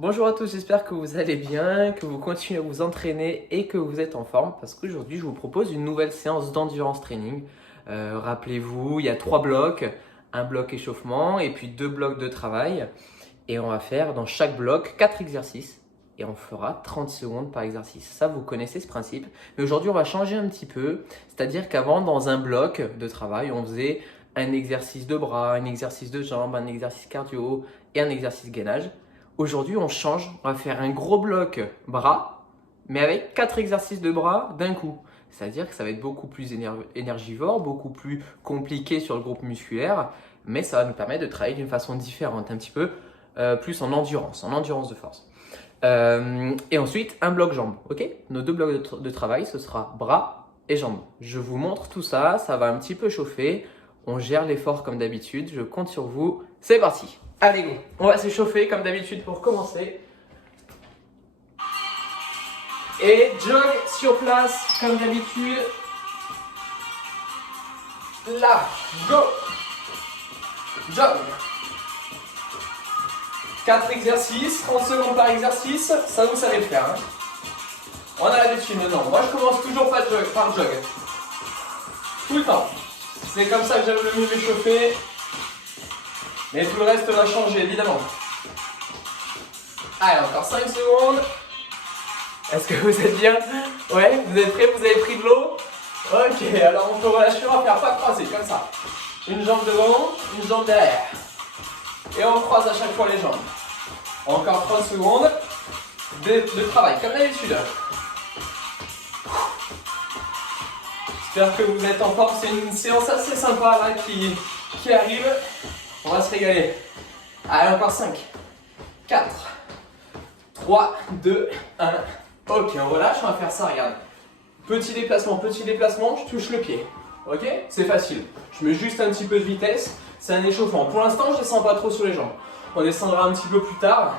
Bonjour à tous, j'espère que vous allez bien, que vous continuez à vous entraîner et que vous êtes en forme parce qu'aujourd'hui je vous propose une nouvelle séance d'endurance training. Rappelez-vous, il y a 3 blocs, un bloc échauffement et puis 2 blocs de travail. Et on va faire dans chaque bloc 4 exercices et on fera 30 secondes par exercice. Ça, vous connaissez ce principe. Mais aujourd'hui, on va changer un petit peu. C'est-à-dire qu'avant, dans un bloc de travail, on faisait un exercice de bras, un exercice de jambes, un exercice cardio et un exercice gainage. Aujourd'hui, on change. On va faire un gros bloc bras, mais avec 4 exercices de bras d'un coup. C'est-à-dire que ça va être beaucoup plus énergivore, beaucoup plus compliqué sur le groupe musculaire, mais ça va nous permettre de travailler d'une façon différente, un petit peu plus en endurance de force. Et ensuite, un bloc jambes, ok? Nos 2 blocs de travail, ce sera bras et jambes. Je vous montre tout ça, ça va un petit peu chauffer. On gère l'effort comme d'habitude, je compte sur vous. C'est parti! Allez, go! On va s'échauffer comme d'habitude pour commencer. Et jog sur place comme d'habitude. Là, go! Jog! 4 exercices, 30 secondes par exercice, ça vous savez le faire. Hein. On a l'habitude maintenant. Moi je commence toujours par jog. Tout le temps. C'est comme ça que j'aime le mieux m'échauffer. Mais tout le reste va changer évidemment. Allez, encore 5 secondes. Est-ce que vous êtes bien? Ouais, vous êtes prêts? Vous avez pris de l'eau? Ok, alors on peut relâcher, on va faire pas croisé, comme ça. Une jambe devant, une jambe derrière. Et on croise à chaque fois les jambes. Encore 30 secondes de travail, comme d'habitude. J'espère que vous êtes en forme. C'est une séance assez sympa là qui arrive. On va se régaler. Allez, encore 5, 4, 3, 2, 1. Ok, on relâche, on va faire ça, regarde. Petit déplacement, je touche le pied. Ok? C'est facile. Je mets juste un petit peu de vitesse. C'est un échauffement. Pour l'instant, je ne descends pas trop sur les jambes. On descendra un petit peu plus tard.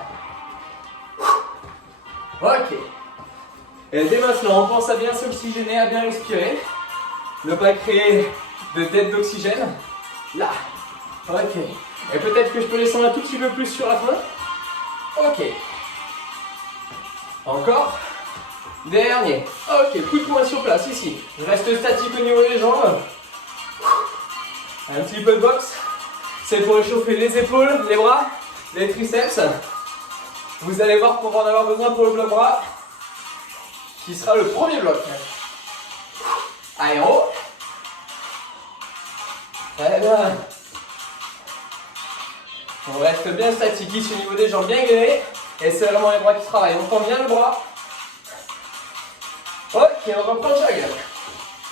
Ok. Et dès maintenant, on pense à bien s'oxygéner, à bien respirer. Ne pas créer de dette d'oxygène. Là. Ok. Et peut-être que je peux descendre un tout petit peu plus sur la fin. Ok. Encore. Dernier. Ok, coup de poing sur place, ici. Je reste statique au niveau des jambes. Un petit peu de boxe. C'est pour échauffer les épaules, les bras, les triceps. Vous allez voir qu'on va en avoir besoin pour le bloc bras, qui sera le premier bloc. Allez, en haut. Très bien. On reste bien statique ici au niveau des jambes, bien gainés. Et c'est vraiment les bras qui travaillent. On tend bien le bras. Ok, on reprend le jog.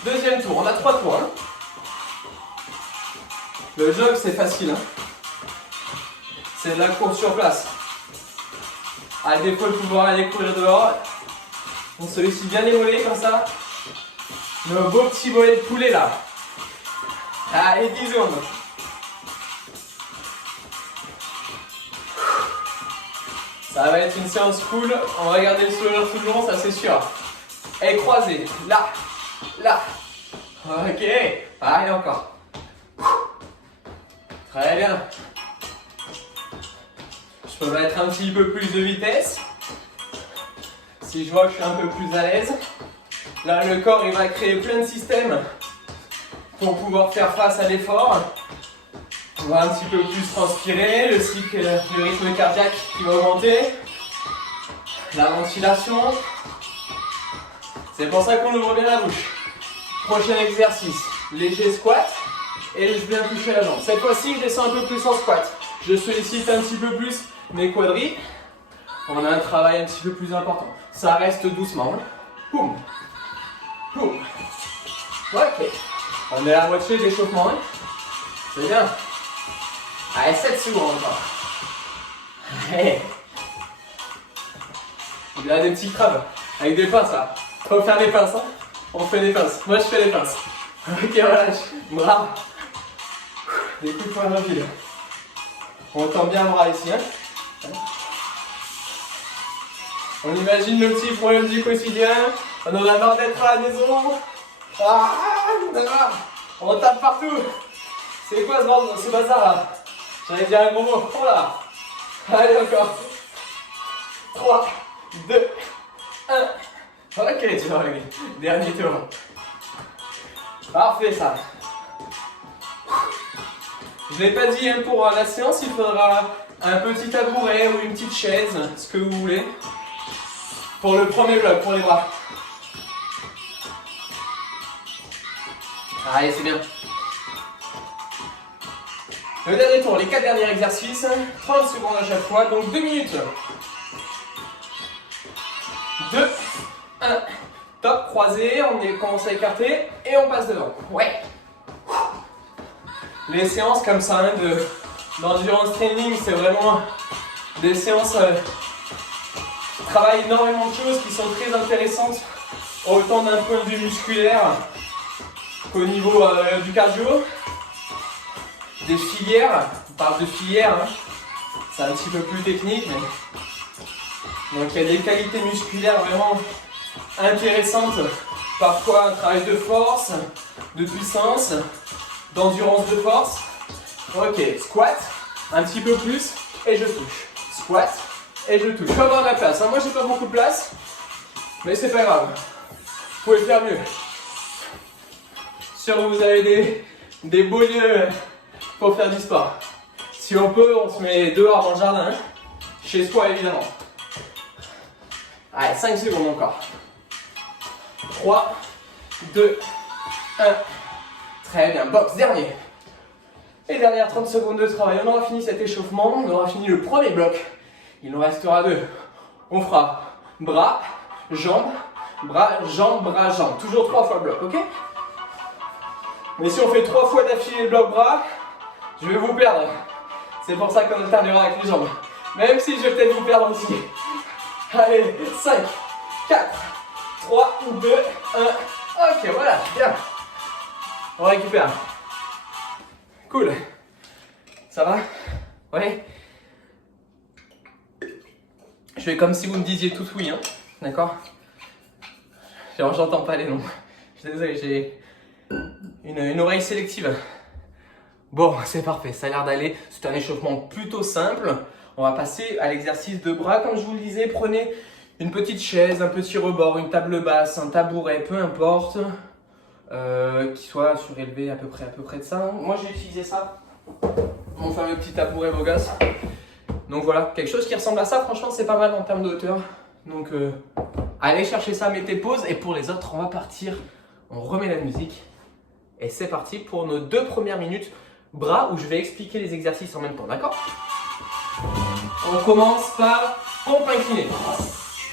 Deuxième tour, on a 3 tours. Hein. Le jog, c'est facile. Hein. C'est de la course sur place. À défaut de pouvoir aller courir dehors, on sollicite bien les mollets comme ça. Nos beaux petits mollets de poulet là. Allez, 10 secondes. Ça va être une séance cool. On va garder le sourire tout le long, ça c'est sûr. Et croisé. Là. Là. Ok. Allez, encore. Très bien. Je peux mettre un petit peu plus de vitesse. Si je vois que je suis un peu plus à l'aise. Là, le corps, il va créer plein de systèmes pour pouvoir faire face à l'effort. On va un petit peu plus transpirer, le rythme cardiaque qui va augmenter. La ventilation. C'est pour ça qu'on ouvre bien la bouche. Prochain exercice, léger squat. Et je viens toucher la jambe. Cette fois-ci, je descends un peu plus en squat. Je sollicite un petit peu plus mes quadris. On a un travail un petit peu plus important. Ça reste doucement. Hein. Poum. Poum. Ok. On est à la moitié d'échauffement. Hein. C'est bien. Allez, 7 secondes encore. Allez. Il y a des petits crabes. Avec des pinces là. Faut faire des pinces. Hein. On fait des pinces. Moi, je fais des pinces. Ok, voilà. Bras. Des coups de poing rapides. On tend bien le bras ici. Hein. On imagine le petit problème du quotidien. On en a marre d'être à la maison. Ah, on tape partout. C'est quoi ce bazar là? J'allais dire un gros mot. Oh là. Allez, encore. 3, 2, 1. Ok, tu vas arriver. Dernier tour. Parfait ça. Je ne l'ai pas dit hein, pour la séance, il faudra un petit tabouret ou une petite chaise, ce que vous voulez. Pour le premier bloc, pour les bras. Allez, c'est bien. Le dernier tour, les 4 derniers exercices, 30 secondes à chaque fois, donc 2 minutes. 2, 1, top, croisé, on commence à écarter et on passe devant. Ouais. Les séances comme ça hein, d'endurance training, c'est vraiment des séances qui travaillent énormément de choses, qui sont très intéressantes, autant d'un point de vue musculaire qu'au niveau du cardio. Des filières, on parle de filières, hein. C'est un petit peu plus technique, mais donc il y a des qualités musculaires vraiment intéressantes, parfois un travail de force, de puissance, d'endurance de force. Ok, squat, un petit peu plus, et je touche. Squat, et je touche. Je peux avoir de la place, hein. Moi j'ai pas beaucoup de place, mais c'est pas grave. Vous pouvez faire mieux. Sûr que vous avez des beaux lieux pour faire du sport. Si on peut, on se met dehors dans le jardin, hein. Chez soi évidemment. Allez, 5 secondes encore. 3, 2, 1. Très bien, box, dernier. Et dernière 30 secondes de travail. On aura fini cet échauffement, on aura fini le premier bloc. Il nous restera 2. On fera bras, jambes, bras, jambes, bras, jambes. Toujours 3 fois le bloc, ok? Mais si on fait 3 fois d'affilée le bloc bras, je vais vous perdre. C'est pour ça qu'on alternera avec les jambes. Même si je vais peut-être vous perdre aussi. Allez, 5, 4, 3, 2, 1. Ok, voilà, bien. On récupère. Cool. Ça va? Ouais. Je fais comme si vous me disiez tout oui, hein. D'accord? Genre, j'entends pas les noms. Je suis désolé, j'ai une oreille sélective. Bon, c'est parfait, ça a l'air d'aller. C'est un échauffement plutôt simple. On va passer à l'exercice de bras. Comme je vous le disais, prenez une petite chaise, un petit rebord, une table basse, un tabouret, peu importe. Qui soit surélevé à peu près de ça. Moi, j'ai utilisé ça. Mon fameux petit tabouret beau gosse. Donc voilà, quelque chose qui ressemble à ça. Franchement, c'est pas mal en termes de hauteur. Donc, allez chercher ça, mettez pause. Et pour les autres, on va partir. On remet la musique. Et c'est parti pour nos 2 premières minutes bras où je vais expliquer les exercices en même temps, d'accord? On commence par pompe inclinée.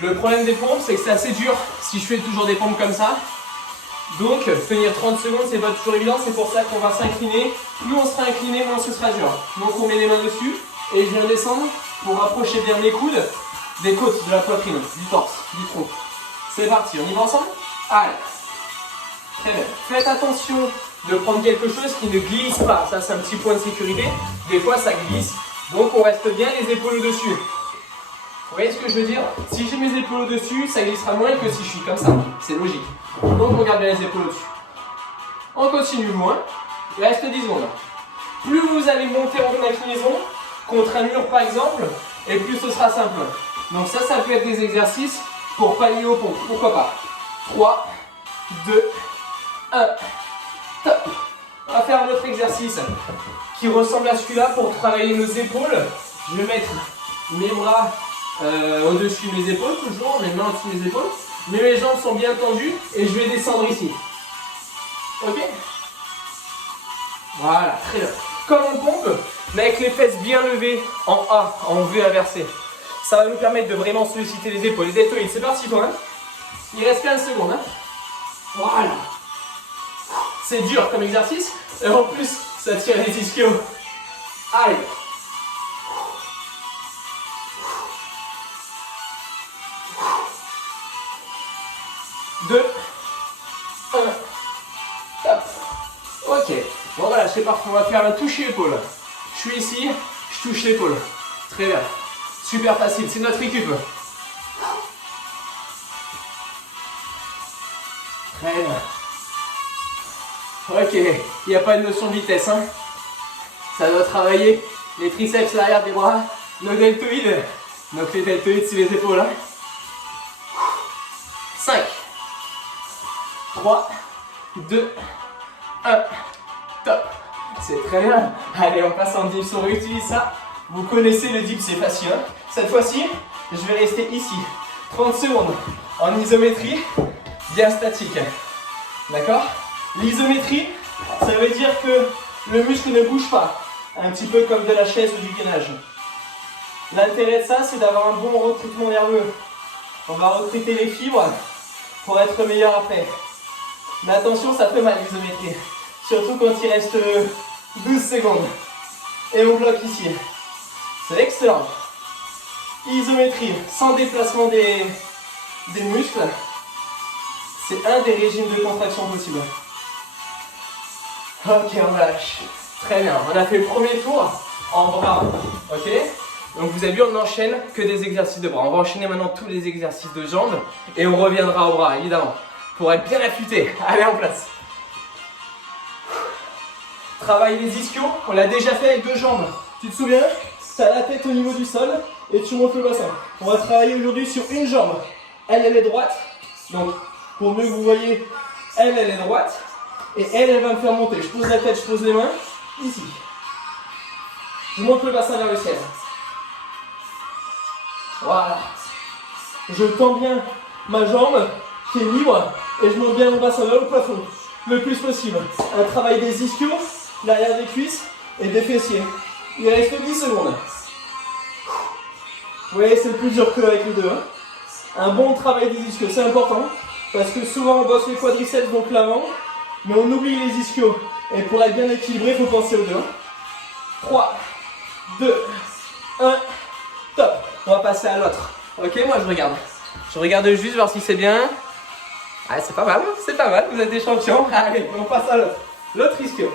Le problème des pompes, c'est que c'est assez dur si je fais toujours des pompes comme ça. Donc, tenir 30 secondes, c'est pas toujours évident, c'est pour ça qu'on va s'incliner. Plus on sera incliné, moins ce sera dur. Donc, on met les mains dessus et je viens descendre pour rapprocher bien mes coudes des côtes, de la poitrine, du torse, du tronc. C'est parti, on y va ensemble? Allez. Très bien. Faites attention de prendre quelque chose qui ne glisse pas. Ça, c'est un petit point de sécurité. Des fois, ça glisse. Donc, on reste bien les épaules au-dessus. Vous voyez ce que je veux dire? Si j'ai mes épaules au-dessus, ça glissera moins que si je suis comme ça. C'est logique. Donc, on garde bien les épaules au-dessus. On continue loin. Il reste 10 secondes. Plus vous allez monter en inclinaison, contre un mur par exemple, et plus ce sera simple. Donc ça peut être des exercices pour pallier aux pompes. Pourquoi pas? 3, 2, 1. Top. On va faire un autre exercice qui ressemble à celui-là pour travailler nos épaules. Je vais mettre mes bras au-dessus de mes épaules, toujours, mes mains au-dessus de mes épaules. Mais mes jambes sont bien tendues et je vais descendre ici. Ok? Voilà, très bien. Comme on pompe, mais avec les fesses bien levées en A, en V inversé. Ça va nous permettre de vraiment solliciter les épaules. Les deltoïdes, c'est parti toi. Hein? Il reste 15 secondes. Hein? Voilà. C'est dur comme exercice. Et en plus, ça tire les ischios. Allez. Deux. 1. Top. Ok. Bon voilà, c'est parti. On va faire un toucher épaule. Je suis ici, je touche l'épaule. Très bien. Super facile. C'est notre récup. Très bien. Ok. Il n'y a pas de notion de vitesse. Hein. Ça doit travailler les triceps, l'arrière des bras, nos deltoïdes Donc les deltoïdes, c'est les épaules. 5, 3, 2, 1. Top. C'est très bien. Allez, on passe en dips, on réutilise ça. Vous connaissez le dip, c'est facile. Hein. Cette fois-ci, je vais rester ici. 30 secondes en isométrie, bien statique. D'accord? L'isométrie, ça veut dire que le muscle ne bouge pas. Un petit peu comme de la chaise ou du gainage. L'intérêt de ça, c'est d'avoir un bon recrutement nerveux. On va recruter les fibres pour être meilleur après. Mais attention, ça fait mal l'isométrie. Surtout quand il reste 12 secondes. Et on bloque ici. C'est excellent. Isométrie, sans déplacement des muscles. C'est un des régimes de contraction possibles. Ok, on relâche. Très bien. On a fait le premier tour en bras. Ok? Donc vous avez vu, on enchaîne que des exercices de bras. On va enchaîner maintenant tous les exercices de jambes. Et on reviendra au bras, évidemment. Pour être bien affûté. Allez, en place. Travaille les ischios. On l'a déjà fait avec 2 jambes. Tu te souviens? Tu as la tête au niveau du sol et tu montes le bassin. On va travailler aujourd'hui sur une jambe. Elle est droite. Donc, pour mieux que vous voyez, elle est droite. Et elle va me faire monter. Je pose la tête, je pose les mains. Ici. Je monte le bassin vers le ciel. Voilà. Je tends bien ma jambe qui est libre et je monte bien mon bassin vers le plafond. Le plus possible. Un travail des ischios, l'arrière des cuisses et des fessiers. Il reste 10 secondes. Vous voyez, c'est le plus dur que avec les deux. Hein. Un bon travail des ischios, c'est important. Parce que souvent on bosse les quadriceps, donc l'avant. Mais on oublie les ischios. Et pour être bien équilibré, il faut penser aux deux. 3, 2, 1, top. On va passer à l'autre. Ok, moi je regarde. Je regarde juste voir si c'est bien. Ah, c'est pas mal, vous êtes des champions. Allez, on passe à l'autre. L'autre ischio.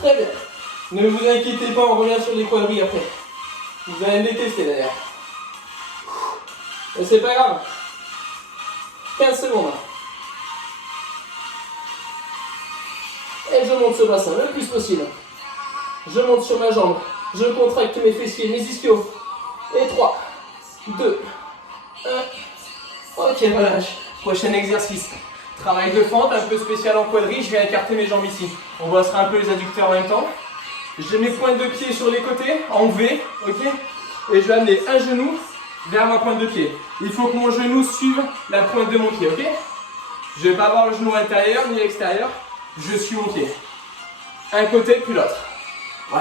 Très bien. Ne vous inquiétez pas, on revient sur les quadris après. Vous allez me les tester d'ailleurs. Et c'est pas grave. 15 secondes. Et je monte ce bassin le plus possible. Je monte sur ma jambe. Je contracte mes fessiers, mes ischios. Et 3, 2, 1. Ok, relâche. Prochain exercice. Travail de fente, un peu spécial en quadri. Je vais écarter mes jambes ici. On bossera un peu les adducteurs en même temps. J'ai mes pointes de pied sur les côtés, en V, ok? Et je vais amener un genou vers ma pointe de pied. Il faut que mon genou suive la pointe de mon pied, ok? Je ne vais pas avoir le genou intérieur ni l'extérieur. Je suis mon pied. Un côté puis l'autre. Ouais.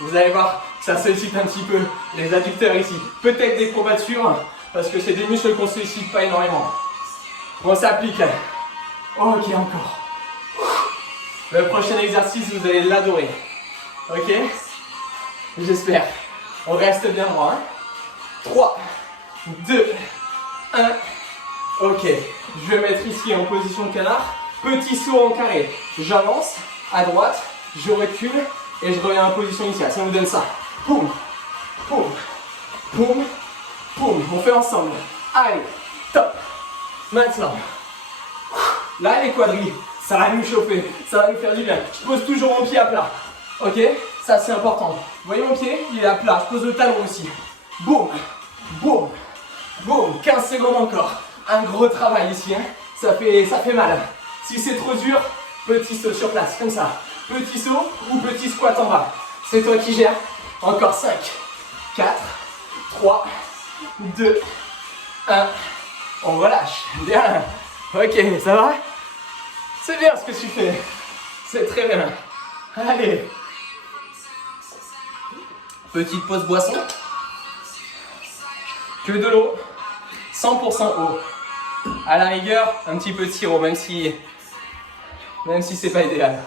Vous allez voir, ça sollicite un petit peu les adducteurs ici. Peut-être des courbatures, parce que c'est des muscles qu'on ne sollicite pas énormément. On s'applique. Ok, encore. Le prochain exercice, vous allez l'adorer. Ok? J'espère. On reste bien droit. Hein? 3, 2, 1. Ok. Je vais mettre ici en position canard. Petit saut en carré. J'avance à droite, je recule et je reviens en position initiale. Ça nous donne ça. Poum, poum, poum, poum. On fait ensemble. Allez, top. Maintenant, là les quadris, ça va nous chauffer, ça va nous faire du bien. Je pose toujours mon pied à plat. Ok? Ça c'est important. Vous voyez mon pied? Il est à plat. Je pose le talon aussi. Boum, boum, boum. 15 secondes encore. Un gros travail ici. Hein? Ça fait mal. Si c'est trop dur, petit saut sur place, comme ça. Petit saut ou petit squat en bas. C'est toi qui gères. Encore 5, 4, 3, 2, 1. On relâche. Bien. Ok, ça va? C'est bien ce que tu fais. C'est très bien. Allez. Petite pause boisson. Que de l'eau. 100% eau. À la rigueur, un petit peu de sirop, même si c'est pas idéal.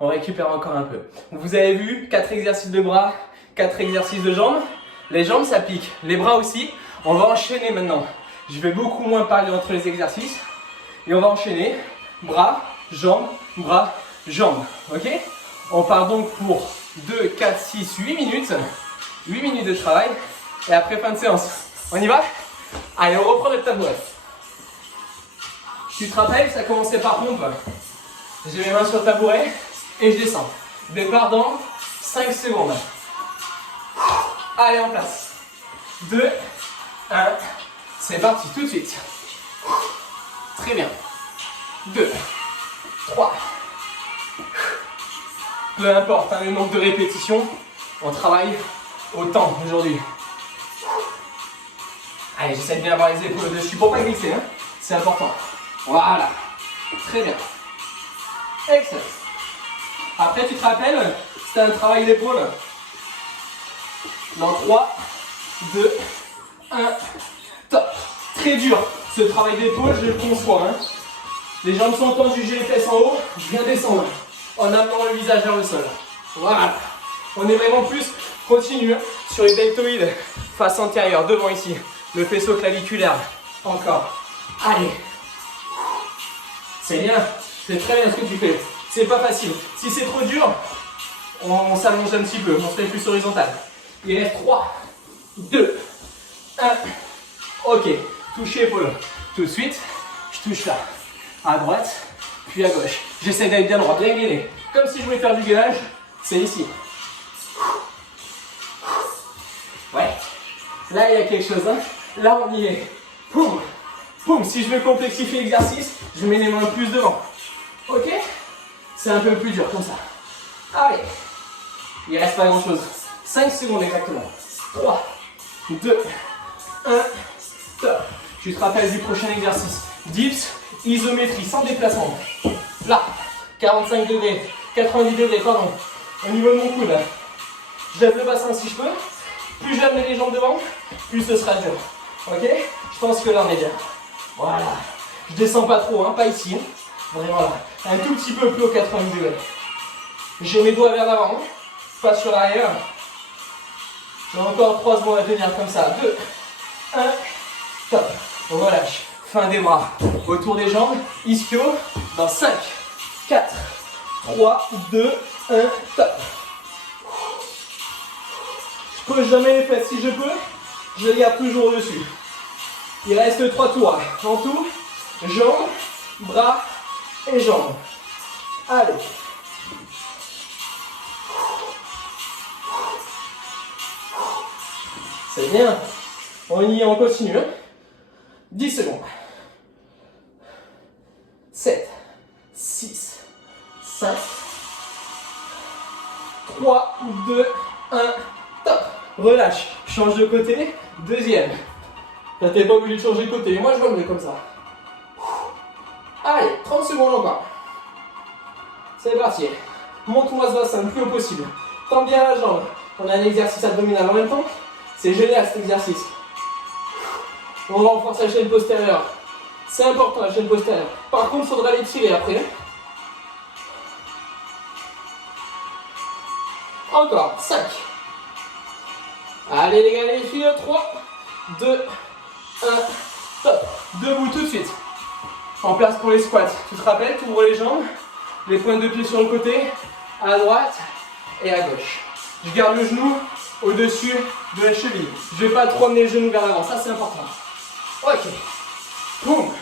On récupère encore un peu. Vous avez vu, 4 exercices de bras, 4 exercices de jambes. Les jambes, ça pique. Les bras aussi. On va enchaîner maintenant. Je vais beaucoup moins parler entre les exercices. Et on va enchaîner. Bras, jambes, bras, jambes. Ok? On part donc pour 2, 4, 6, 8 minutes. 8 minutes de travail. Et après, fin de séance. On y va? Allez, on reprend le tabouret. Tu te rappelles, ça commençait par pompe. J'ai mes mains sur le tabouret et je descends. Départ dans 5 secondes. Allez, en place. 2, 1. C'est parti, tout de suite. Très bien. 2, 3. Peu importe le nombre de répétitions, on travaille autant aujourd'hui. Allez, j'essaie de bien avoir les épaules au-dessus pour pas glisser, hein. C'est important. Voilà. Très bien. Excellent. Après, tu te rappelles, c'était un travail d'épaule. Dans 3, 2, 1, top. Très dur, ce travail d'épaule, je le conçois. Hein. Les jambes sont tendues, j'ai les fesses en haut, je viens descendre en amenant le visage vers le sol. Voilà. On est vraiment plus continu hein, sur les deltoïdes, face antérieure, devant ici. Le faisceau claviculaire. Encore. Allez. C'est bien. C'est très bien ce que tu fais. C'est pas facile. Si c'est trop dur, on s'allonge un petit peu. On se met plus horizontal. Il reste 3, 2, 1. Ok. Touche épaule. Tout de suite, je touche là. À droite, puis à gauche. J'essaie d'aller bien droit, bien gainé. Comme si je voulais faire du gainage. C'est ici. Ouais. Là, il y a quelque chose. Hein. Là, on y est. Poum. Poum. Si je veux complexifier l'exercice, je mets les mains plus devant. Ok? C'est un peu plus dur comme ça. Allez. Il reste pas grand chose. 5 secondes exactement. 3, 2, 1. Top. Tu te rappelles du prochain exercice. Dips, isométrie, sans déplacement. Là. 45 degrés. 90 degrés, pardon. Au niveau de mon coude. Là. Je lève le bassin si je peux. Plus je mets les jambes devant, plus ce sera dur. Ok? Je pense que là on est bien. Voilà. Je descends pas trop, hein, pas ici. Vraiment là. Un tout petit peu plus haut 90 degrés. J'ai mes doigts vers l'avant, pas sur l'arrière. J'ai encore 3 secondes à tenir comme ça. 2, 1, top. On relâche. Fin des bras. Autour des jambes. Ischio. Dans 5, 4, 3, 2, 1, top. Je pose jamais les fesses si je peux. Je les garde toujours dessus. Il reste 3 tours. En tout, jambes, bras et jambes. Allez. C'est bien. On y est, on continue. 10 secondes. 7, 6, 5, 3, 2, 1, top. Relâche. Change de côté. Deuxième. Là, t'es pas obligé de changer de côté. Moi, je vais le mettre comme ça. Allez, 30 secondes encore. C'est parti. Monte-moi ce bassin le plus haut possible. Tends bien la jambe. On a un exercice abdominal en même temps. C'est génial cet exercice. On renforce la chaîne postérieure. C'est important la chaîne postérieure. Par contre, il faudra l'étirer après. Encore. 5. Allez les gars, les filles. 3, 2, 1. Top. Debout tout de suite. En place pour les squats. Tu te rappelles, tu ouvres les jambes. Les pointes de pied sur le côté. À droite et à gauche. Je garde le genou au-dessus de la cheville. Je ne vais pas trop amener le genou vers l'avant. Ça, c'est important. Ok. Poum.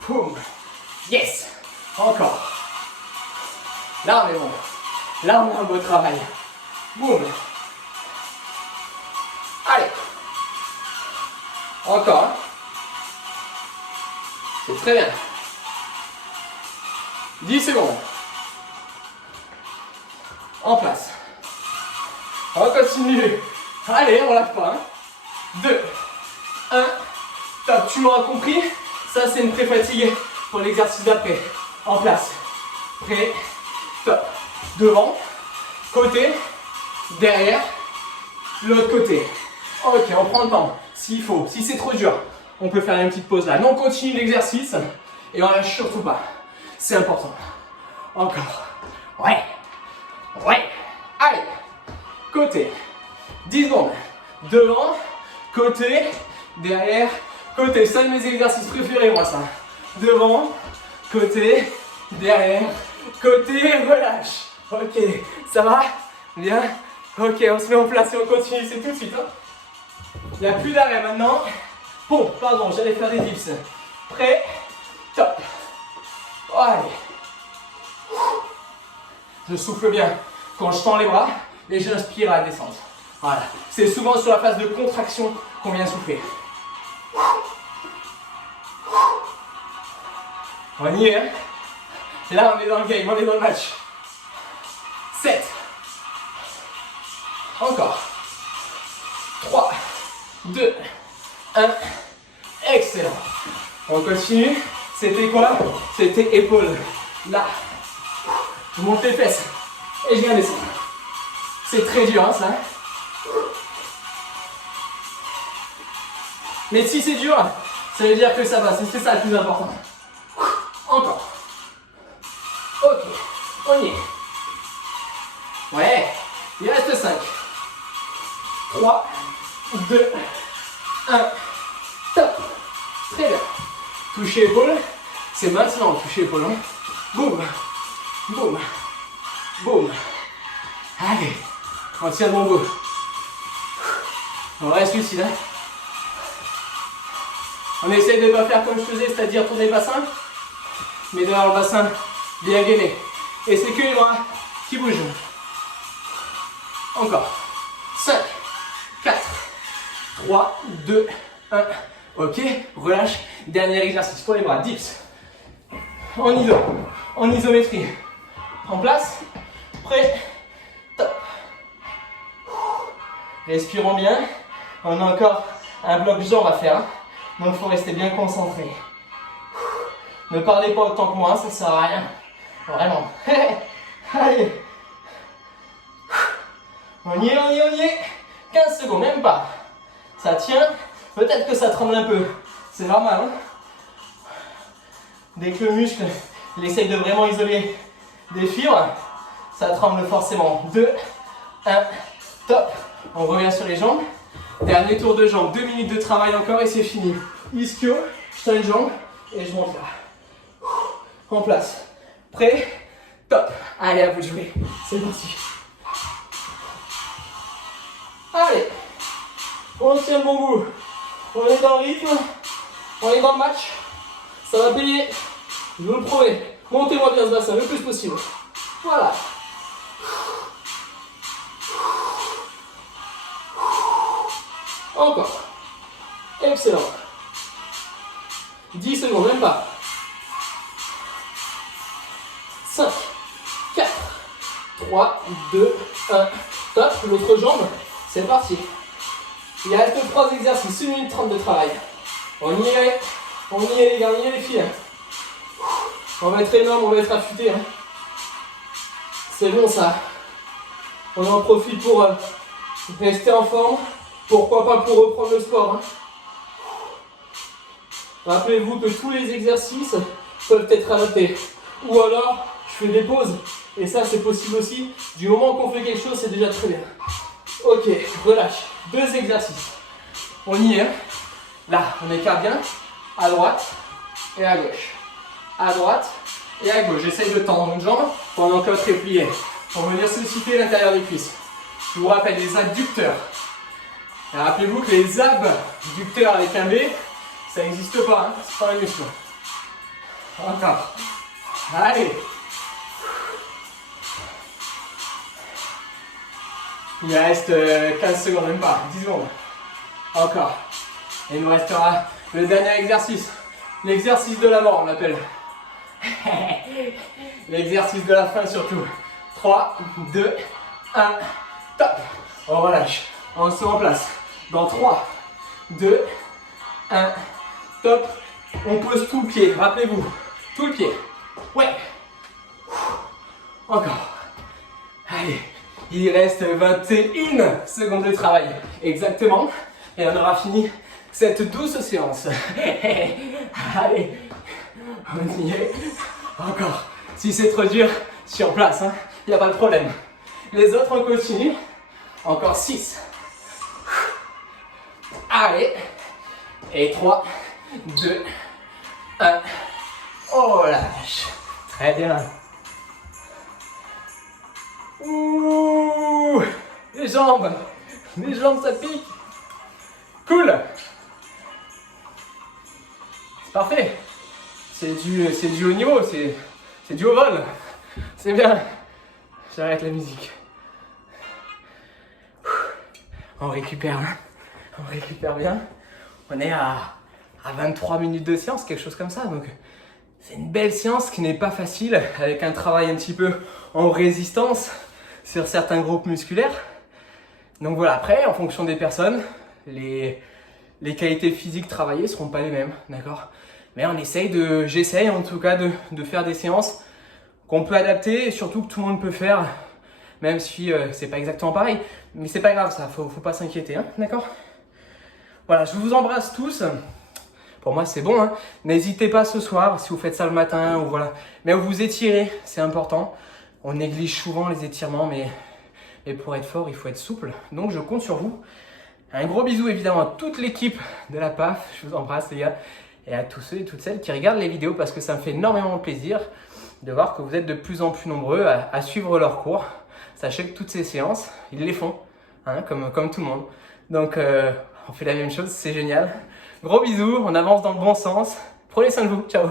Poum. Yes. Encore. Là, on est bon. Là, on a un beau travail. Boum. Allez. Encore. C'est très bien. 10 secondes. En place. On continue. Allez, on lâche pas. 2, 1. Top. Tu m'auras compris. Ça, c'est une pré-fatigue pour l'exercice d'après. En place. Prêt. Top. Devant. Côté. Derrière. L'autre côté. Ok, on prend le temps. S'il faut. Si c'est trop dur, on peut faire une petite pause là. Non, on continue l'exercice. Et on lâche surtout pas. C'est important. Encore. Ouais. Ouais. Allez. Côté. 10 secondes. Devant. Côté. Derrière. Côté. C'est un de mes exercices préférés, moi, ça. Devant. Côté. Derrière. Côté. Relâche. Ok. Ça va? Bien. Ok, on se met en place et on continue. C'est tout de suite. Hein. Il n'y a plus d'arrêt maintenant. Bon, pardon, j'allais faire des dips. Prêt? Top. Allez. Je souffle bien quand je tends les bras et j'inspire à la descente. Voilà. C'est souvent sur la phase de contraction qu'on vient souffler. On y est, hein? Et là, on est dans le game, on est dans le match. 7. Encore. 3, 2, 1. Excellent. On continue. C'était quoi? C'était épaules. Là. Je monte les fesses. Et je viens descendre. C'est très dur, hein, ça. Mais si c'est dur, ça veut dire que ça passe. Et c'est ça le plus important. Encore. Ok. On y est. Ouais. Il reste 5. 3, 2, 1. Top. Très bien. Toucher épaule. C'est maintenant toucher épaule. Hein. Boum. Boum. Boum. Allez. On tient bon bout. On reste lucide. Hein. On essaye de ne pas faire comme je faisais, c'est-à-dire tourner le bassin, mais d'avoir le bassin bien gainé. Et c'est que les bras qui bougent. Encore. 5, 4, 3, 2, 1. Ok, relâche. Dernier exercice pour les bras. Dips. En isométrie. En place. Prêt. Top. Respirons bien. On a encore un bloc jambes à faire. Donc il faut rester bien concentré. Ne parlez pas autant que moi, ça ne sert à rien. Vraiment. Allez. On y est. 15 secondes, même pas. Ça tient. Peut-être que ça tremble un peu. C'est normal. Hein. Dès que le muscle il essaye de vraiment isoler des fibres, ça tremble forcément. 2, 1, top. On revient sur les jambes. Dernier tour de jambes. 2 minutes de travail encore et c'est fini. Ischio, je tends une jambe et je monte là. En place. Prêt? Top. Allez, à vous de jouer. C'est parti. Allez. On tient le bon bout. On est dans le rythme. On est dans le match. Ça va payer. Je vous le promets. Montez-moi bien ce bassin le plus possible. Voilà. Encore. Excellent. 10 secondes, même pas. 5, 4, 3, 2, 1. Top. L'autre jambe. C'est parti. Il reste 3 exercices. 1 minute 30 de travail. On y est. On y est les gars, on y est les filles. On va être énorme, on va être affûté. Hein. C'est bon ça. On en profite pour rester en forme. Pourquoi pas pour reprendre le sport. Hein. Rappelez-vous que tous les exercices peuvent être adaptés. Ou alors, je fais des pauses. Et ça, c'est possible aussi. Du moment qu'on fait quelque chose, c'est déjà très bien. Ok, relâche. 2 exercices. On y est. Là, on écarte bien. À droite et à gauche. À droite et à gauche. J'essaye de tendre une jambe pendant que l'autre est pliée. Pour venir solliciter l'intérieur des cuisses. Je vous rappelle les adducteurs. Et rappelez-vous que les abducteurs avec un B, ça n'existe pas. Hein, c'est pas un muscle. Encore. Allez. Il reste 15 secondes, même pas. 10 secondes. Encore. Et il nous restera le dernier exercice. L'exercice de la mort, on l'appelle. L'exercice de la fin surtout. 3, 2, 1, top. On relâche. On se met en place. Dans 3, 2, 1, top. On pose tout le pied. Rappelez-vous. Tout le pied. Ouais. Encore. Allez. Il reste 21 secondes de travail. Exactement. Et on aura fini cette douce séance. Allez. On y est. Encore. Si c'est trop dur, sur place. Il n'y a pas de problème. Les autres, on continue. Encore 6. Allez. Et 3, 2, 1. Oh, lâche. Très bien. Ouh. Les jambes, ça pique. Cool. C'est parfait. C'est du haut niveau, c'est du haut vol. C'est bien. J'arrête la musique. On récupère, hein. On récupère bien. On est à 23 minutes de séance, quelque chose comme ça. Donc c'est une belle séance qui n'est pas facile, avec un travail un petit peu en résistance sur certains groupes musculaires. Donc voilà, après, en fonction des personnes, les qualités physiques travaillées ne seront pas les mêmes, d'accord? Mais j'essaye en tout cas de faire des séances qu'on peut adapter et surtout que tout le monde peut faire, même si c'est pas exactement pareil. Mais c'est pas grave ça, faut pas s'inquiéter, hein, d'accord? Voilà, je vous embrasse tous. Pour moi, c'est bon, hein. N'hésitez pas ce soir, si vous faites ça le matin, ou voilà. Mais vous étirez, c'est important. On néglige souvent les étirements, mais pour être fort, il faut être souple. Donc, je compte sur vous. Un gros bisou, évidemment, à toute l'équipe de la PAF. Je vous embrasse, les gars. Et à tous ceux et toutes celles qui regardent les vidéos, parce que ça me fait énormément plaisir de voir que vous êtes de plus en plus nombreux à suivre leurs cours. Sachez que toutes ces séances, ils les font, hein, comme tout le monde. Donc, on fait la même chose, c'est génial. Gros bisous, on avance dans le bon sens. Prenez soin de vous, ciao.